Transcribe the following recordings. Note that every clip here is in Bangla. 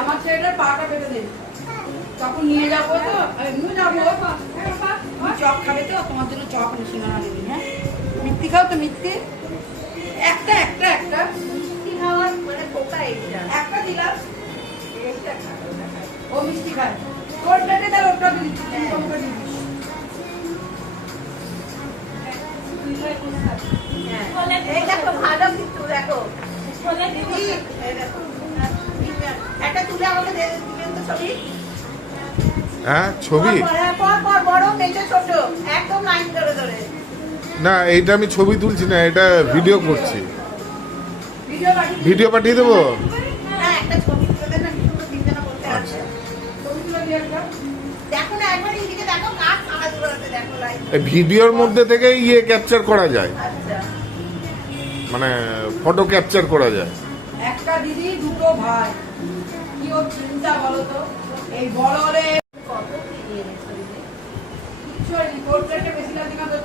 আমার ছেলেটার পাটা পেতে দে। তখন নিয়ে যাব তো। এমনি যাব। তো, তোমার জন্য চপ আমি সিঙ্গারা নেবি হ্যাঁ? মিথ্যি খাও তো, মিথ্যি। একটা একটা একটা। মিষ্টি খাওয়ার মানে পোকা একটা দিলাম। ও মিষ্টি খায়। তোর পেটে তাহলে ওটা দিচ্ছি ধরে ধরে না, এইটা আমি ছবি তুলছি না, এটা ভিডিও করছি। ভিডিও পাঠিয়ে দেবো? হ্যাঁ ছবি ছবি একটা। দেখো না, একবার এইদিকে দেখো, কার সারা ভিডিওর মধ্যে থেকে ইয়ে ক্যাপচার করা যায়। মানে ফটো ক্যাপচার করা যায়। একটা দিদি দুটো ভাই। কি ওর চিন্তা বলো তো? এই বড় হলে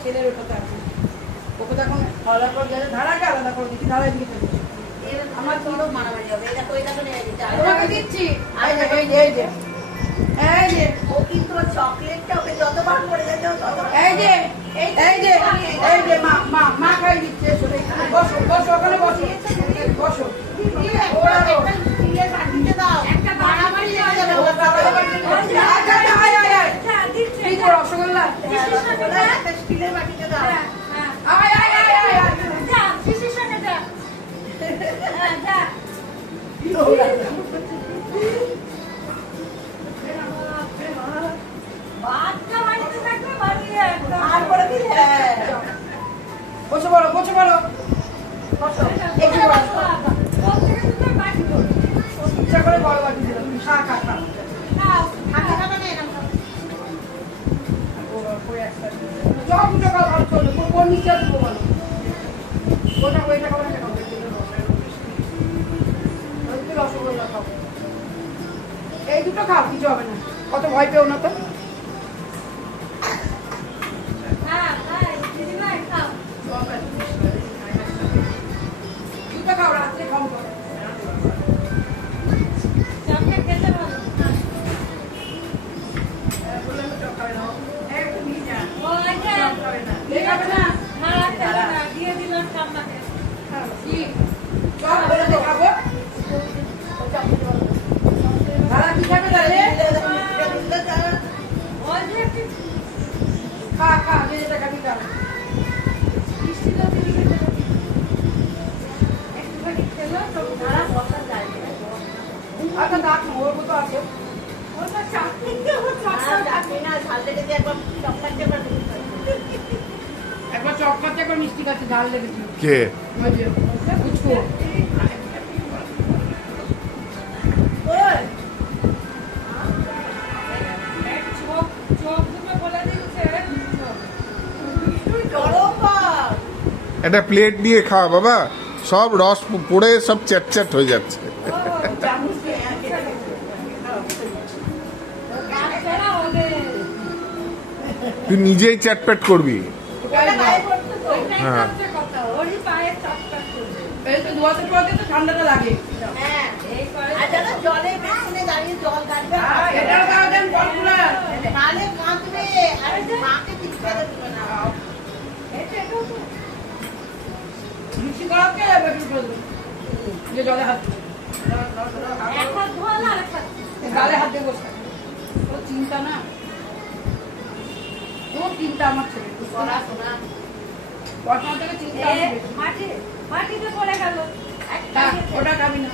ছেলের ওটাতে ওকে তখন আলাদা করে গেলে ধারাকে আলাদা করে দিচ্ছি ধারা দিকে আমার মারামারি হবে। আর তোমাকে দিচ্ছি। এই যে এই যে ও কিন্তু চকলেটটা ওকে যতবার পড়ে যেত এই যে এই যে এই যে মা মা মা খাই দিচ্ছে বসো বসো ওখানে বসো। বসো। ওরা একটা স্টিলের বাটিতে দাও। মারামারি লেগে যাবে। ওর সাথে। আয়, আয়, আয়। এই তো রসগোল্লা? হ্যাঁ, স্টিলের বাটিতে বসে বলো বসে বলো। একটু ইচ্ছা করে বড় বাটি দিলাম তুমি খা খা খা। খাবে খাবে। চলবে কোন- নিচে দেবো বলো? ওটা ওইটা খাব এটা খাব রসগোল্লা খাও। এই দুটো খাও কিছু হবে না। কত ভয় পেও না তো। আচ্ছা, দাঁত ওর মতো আছে। আর চাটনি না, ঝাল লেগে দিয়ে একবার চকলেট কে। একটা প্লেট দিয়ে খাওয়া বাবা সব রস পড়ে সব চ্যাট চ্যাট হয়ে যাচ্ছে তুই নিজেই চ্যাটপ্যাট করবি। হ্যাঁ ঠান্ডাটা লাগে হ্যাঁ। দাঁড়িয়ে জল যে জলে হাত গালে হাত দিয়ে বসে চিন্তা না ও চিন্তা আমার ছেলে। পড়াশোনা। পড়াশোনা থেকে চিন্তা মাটিতে পড়ে গেল। ওটা খাবি না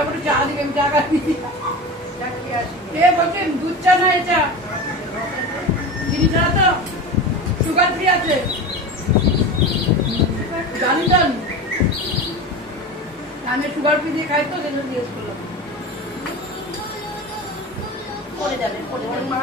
তারপরে চা দিবেন টাকা দিয়ে। এ বলছেন দুধ আমি। সুগার ফ্রি খাই তো সেটা জিজ্ঞেস করলাম। করে মা